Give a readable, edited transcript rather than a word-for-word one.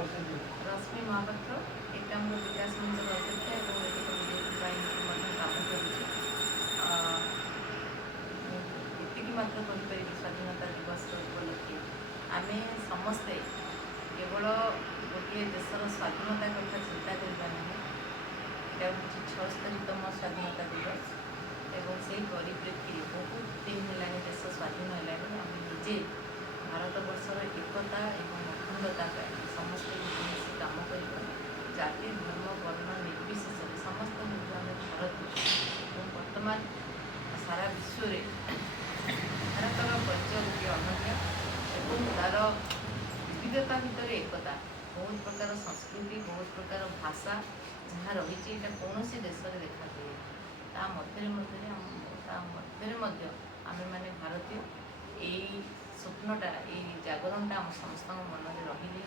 ରଶ୍ମି ମହାପାତ୍ର ଏକାମ୍ର ବିକାଶ ମଞ୍ଚର ଅଧ୍ୟକ୍ଷ ଏବଂ ଏକକ ବିଜେପି ପାଇଁ ମଧ୍ୟ କାମ କରୁଛି। ଏତିକି ମାତ୍ର କହିପାରିବି ସ୍ୱାଧୀନତା ଦିବସ ଉପଲକ୍ଷେ ଆମେ ସମସ୍ତେ କେବଳ ଗୋଟିଏ ଦେଶର ସ୍ୱାଧୀନତା କଥା ଚିନ୍ତା କରିବା ନାହିଁ। ଏଇଟା ହେଉଛି 76ତମ ସ୍ୱାଧୀନତା ଦିବସ ଏବଂ ସେହି ପରିପ୍ରେକ୍ଷୀରେ ବହୁତ ଦିନ ହେଲାଣି ଦେଶ ସ୍ୱାଧୀନ ହେଲାଣି। ଆମେ ନିଜେ ଭାରତବର୍ଷର ଏକତା ଏବଂ ଅଖଣ୍ଡତା ପାଇଁ ସମସ୍ତେ ମିଳିମିଶି କାମ କରିବା। ଜାତି ଧର୍ମ ବର୍ଣ୍ଣ ନିର୍ବିଶେଷରେ ସମସ୍ତେ ମଧ୍ୟ ଆମେ ଭାରତୀୟ ଏବଂ ବର୍ତ୍ତମାନ ସାରା ବିଶ୍ୱରେ ଭାରତର ପରିଚୟ ଗୋଟିଏ ଅନନ୍ୟ ଏବଂ ତା'ର ବିବିଧତା ଭିତରେ ଏକତା। ବହୁତ ପ୍ରକାର ସଂସ୍କୃତି, ବହୁତ ପ୍ରକାର ଭାଷା ଯାହା ରହିଛି ଏଇଟା କୌଣସି ଦେଶରେ ଦେଖାଦିଏ। ତା ମଧ୍ୟରେ ମଧ୍ୟ ଆମେମାନେ ଭାରତୀୟ। ଏଇ ସ୍ୱପ୍ନଟା, ଏଇ ଜାଗରଣଟା ଆମ ସମସ୍ତଙ୍କ ମନରେ ରହିଲେ